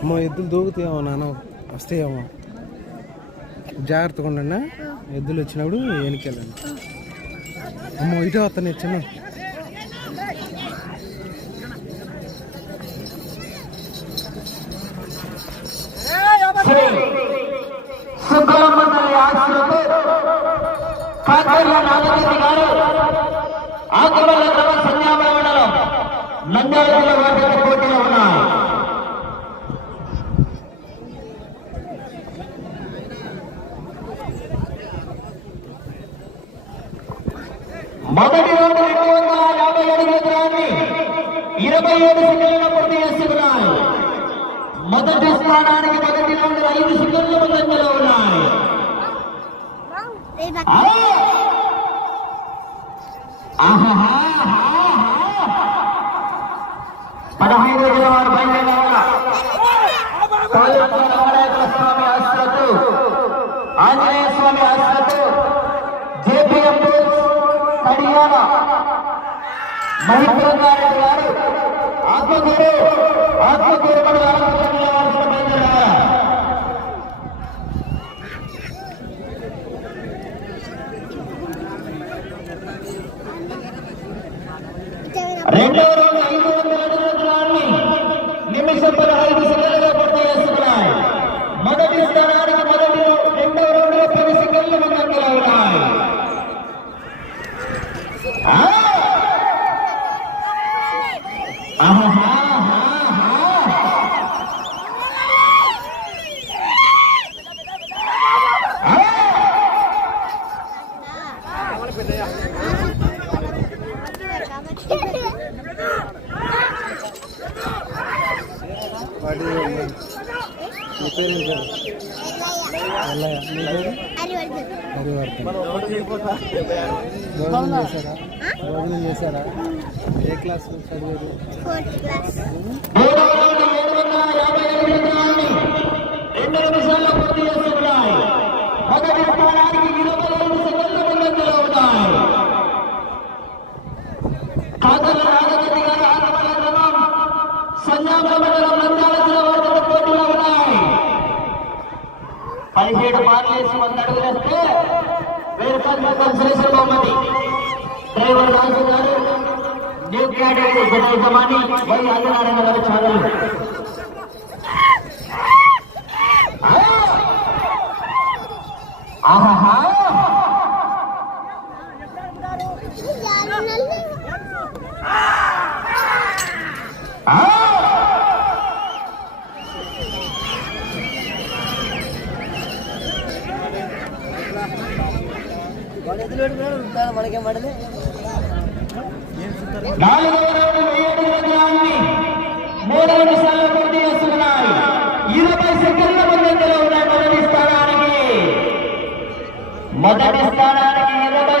అమ్మ ఎద్దులు దూకుతాయేమో నాన్న. వస్తాయేమో. జాగ్రత్తగా ఉండండి. ఎద్దులు వచ్చినప్పుడు వెనకెళ్ళండి. అమ్మ ఇటే వస్తాను చిన్న. శ్రీ సుబ్బలమ్మ గారు ఆకుమల్ల గ్రామ సంజామ మండలం నంద్యాల వాటి పోటీలో ఉన్నారు మొదటి రౌండ్ రెండు వందల యాభై అడుగుల దూరాన్ని ఇరవై ఏడు సెకండ్ల పూర్తి చేస్తున్నాయి మొదటి స్థానానికి మొదటి రౌండ్ ఐదు సెకండ్ల ముందంజలో ఉన్నాయి. ఆ! করবো భోజనం చేశారా భోజనం చేశారా ఏ క్లాస్ చదివారు మొదటి స్థానానికి ఇరవై ఐదు సెకండ్ల ముందంజలో ఉన్నాయి కాకర్ల రాజగడ్డి గారు ఆత్మల క్రమం సంజామ మండలం నంద్యాల జిల్లా వారితో పోటీలో ఉన్నాయి పదిహేడు బార్లు వేసి వంద అడుగులేస్తే వెయ్యి రూపాయలు కన్సలేషన్ బహుమతి. డ్రైవర్ రాజు గారు న్యూ కేటగిరీ జన వై ఆదినారాయణ గారు ఛానల్. ఆహాహా! మనకేం పడలే నాలుగవ రౌండ్ ఏడు విజయాన్ని మూడు నిమిషాల్లో పూర్తి చేస్తున్నాయి ఇరవై సెకండ్ల ముందంజలో ఉన్నాయి మొదటి స్థానానికి మొదటి స్థానానికి ఇరవై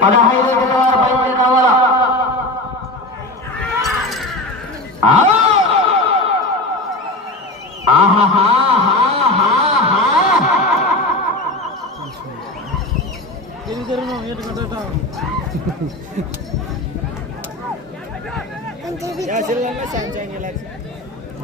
పదహైదు వారు బయలుదేరి రావాలా ఆ! ఆహాహాహాహాహా! అంటే ఐదవ రౌండ్ పన్నెండు వందల యాభై అడుగుల దూరాన్ని నాలుగు నిమిషాల్లో పూర్తి చేస్తున్నాయి ఇరవై సెకండ్ల ముందంజలో ఉన్నాయి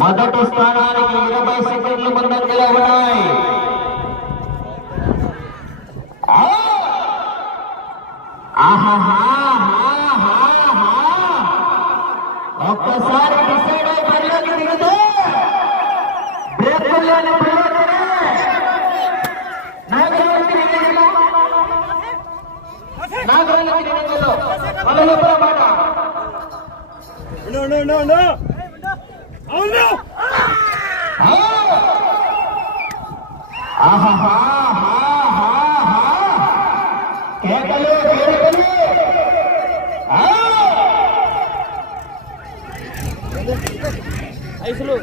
మొదటి స్థానానికి ఇరవై సెకండ్లు ముందంజలో ఉన్నాయి ఒక్కసారి డిసైడ్ అయి బరిలోకి దిగితే బ్రేకులు నాగరాజు మన లోపల మాట ఆహాహా కేకలు కేకలు ఐసులు.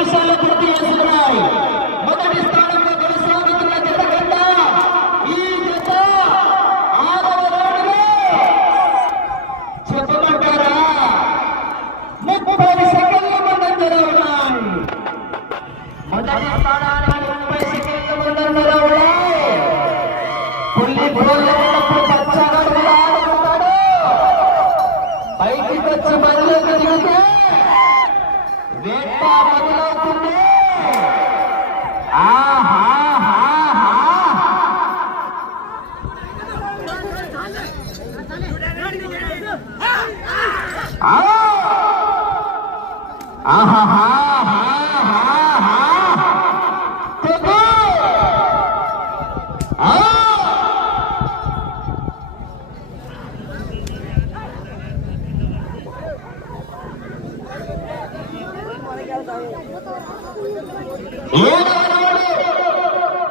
విషయాల్లో పూర్తి చేస్తున్నాయి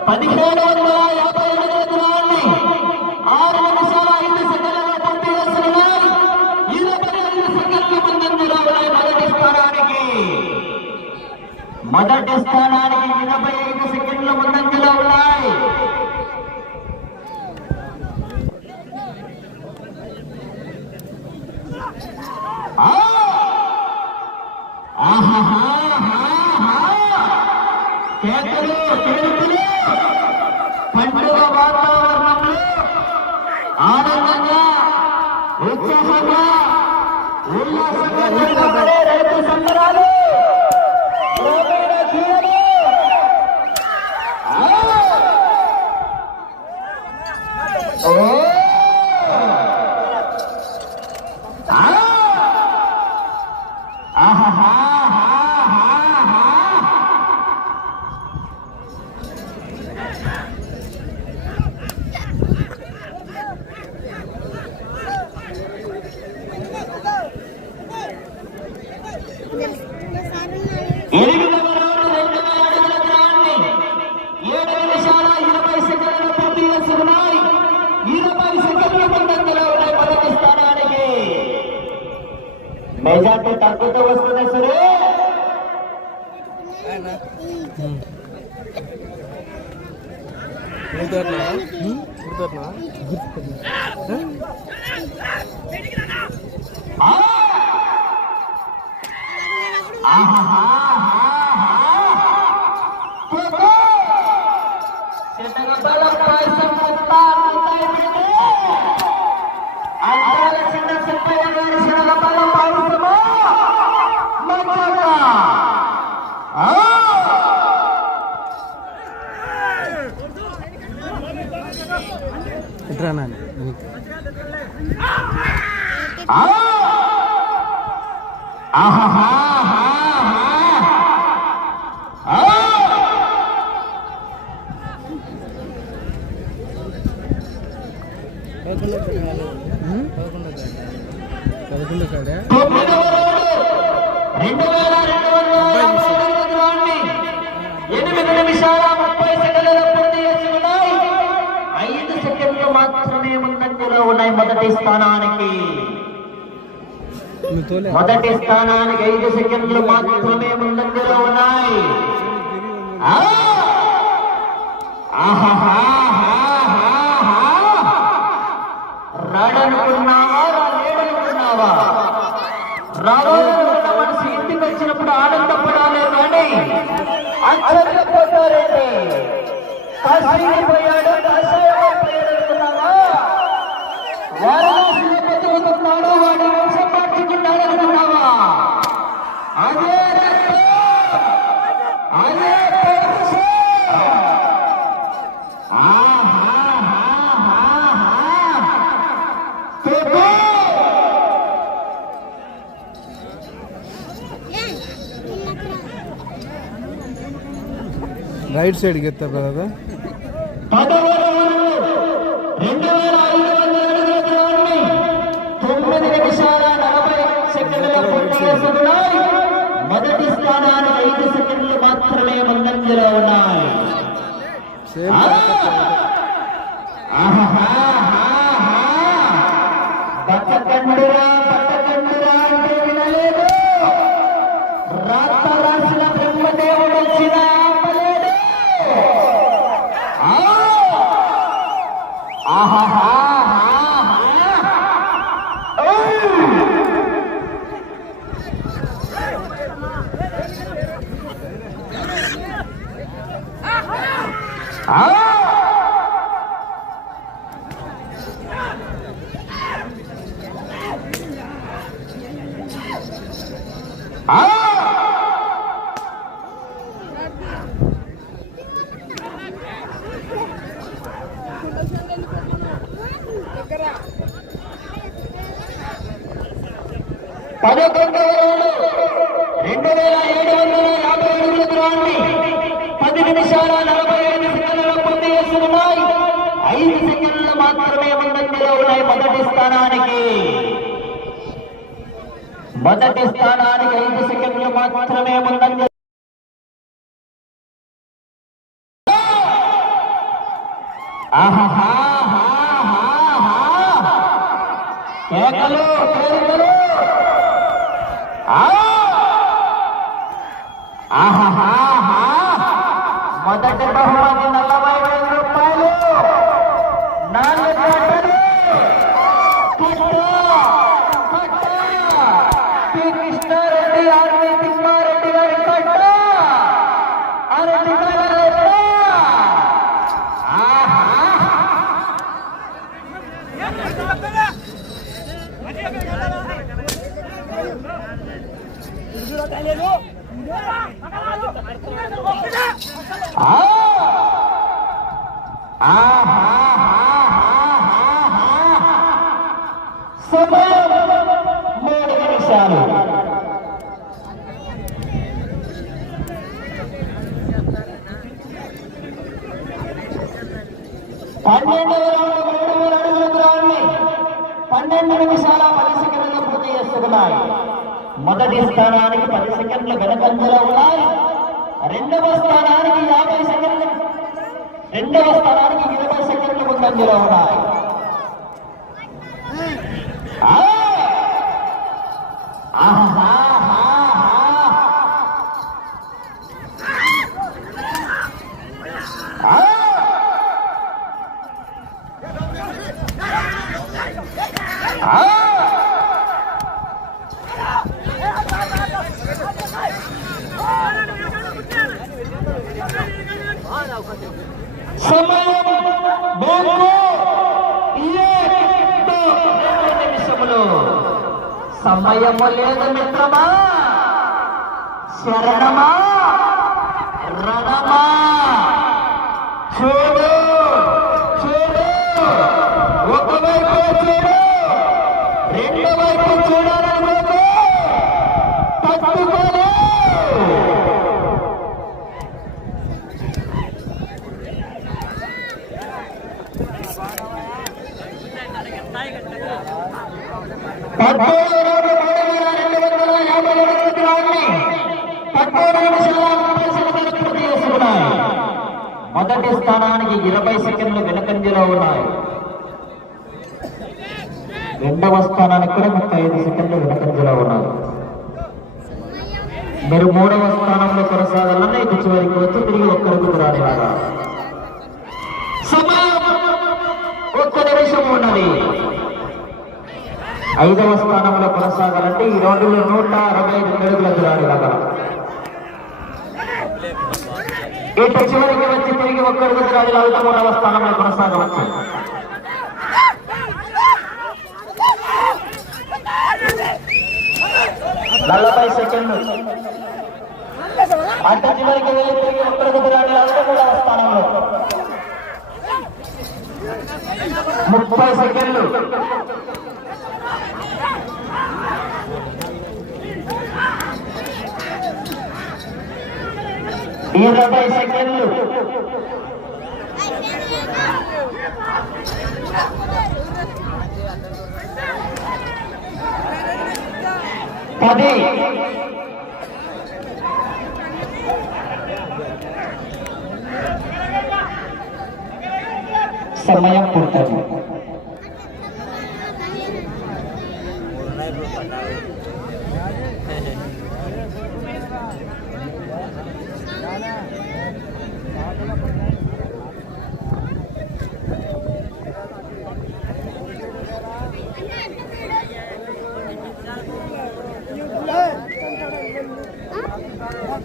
పదిహేడు వందల యాభై ఆరు నిమిషాల ఐదు సెకండ్లలో పూర్తి చేస్తున్న ఇరవై ఐదు సెకండ్ల ముందంజలో మొదటి స్థానానికి మొదటి స్థానానికి ఇరవై ఐదు సెకండ్ల ముందంజలో ఉన్నాయి ఆహాహా! Thank you. గుర్తున్నా Uh-huh. మొదటి స్థానానికి ఐదు సెకండ్లు మాత్రమే ముందంజలో రైట్ సైడ్కి ఎత్తారు కదా మొదటి స్థానానికి ఐదు సెకండ్లు మాత్రమే ముందంజలో ఉన్నాయి ఆహా బక్క కండురా పదకొండవ రెండు వేల ఏడు వందల యాభై అడుగుల దూరాన్ని పది నిమిషాల నలభై ఐదు సెకండ్ల ఐదు సెకండ్లు మాత్రమే ముందంజలో ఉన్నాయి. మొదటి స్థానానికి మొదటి స్థానానికి ఐదు సెకండ్లు మాత్రమే ముందంజ ఆహాహాహాహాహా. కేకలు కేకలు ఆ! ఆహాహాహా. మొదటి బహుమతి సమయం మూడు నిమిషాలు పన్నెండవ రౌండ్ వేల అడుగుల దూరాన్ని పన్నెండు నిమిషాల పది సెకండ్లు పూర్తి చేస్తున్నాయి. మొదటి స్థానానికి పది సెకండ్లు వెనకంజలో ఉన్నాయి. రెండవ స్థానానికి యాభై సెకండ్లు రెండవ స్థానానికి ఇరవై సెకండ్లు ముందంజలో ఉన్నాయి. ఆహా సమయము లేదు మిత్రమా శరణమా రణమా చూడు చూడు ఒకవైపు చూడు రెండు వైపు చూడాలనుకో తప్పుకోలేదు పదమూడు ఇరవై సెకండ్లు వెనకంజలో ఉన్నాయి. రెండవ స్థానానికి కూడా ముప్పై ఐదు సెకండ్లు వెనకంజలో ఉన్నాయి. మీరు మూడవ స్థానంలో కొనసాగాలన్నా ఇది చివరికి వచ్చి తిరిగి ఒక్కరికి రానిలాగా. సమయం ఒక్క నిమిషం ఉన్నది. ఐదవ స్థానంలో కొనసాగాలంటే ఈ రౌండ్లో నూట అరవై ఐదు అడుగుల దూరాలు లాగా ఇటు చివరికి వచ్చి తిరిగి ఒక్కడుగు దూరాలు లాగుతూ మూడవ స్థానంలో కొనసాగవచ్చు నలభై సెకండ్లు అటు చివరికి వెళ్ళి తిరిగి ఒక్కడుగు దూరాలు లాగుతూ మూడవ స్థానంలో ముప్పై సెకండ్లు ఇరవై సెకండ్లు పది సమయం పూర్తయింది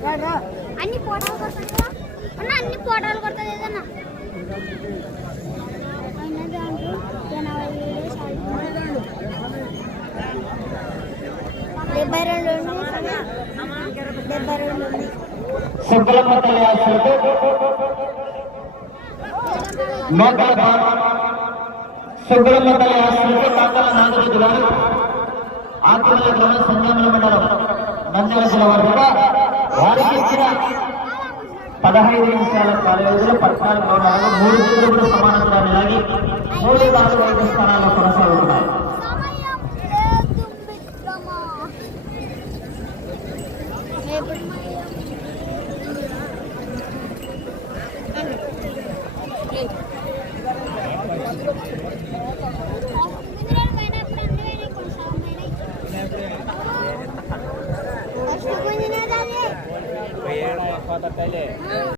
అన్ని ఫోటోలు కొడతా అన్న అన్ని ఫోటోలు కొడతా ఏదన్నా? అయినా దాంట్లో ఎనభై. డెబ్బై రెండు ఉంది డెబ్బై రెండు ఉంది. సుబ్బలమ్మ తల్లి కాకల నాగరెడ్డి గారు ఆకుల గ్రామ సంజామల మండలం నంద్యాల జిల్లా వారుగా వారికి ఇచ్చిన పదహైదు నిమిషాల కాలేజీలో పద్నాలుగు గౌరవాలు మూడు కూడా సమానంగా లాగి మూడు నాలుగు ఐదు స్థానాల్లో కొనసాగుతున్నాయి.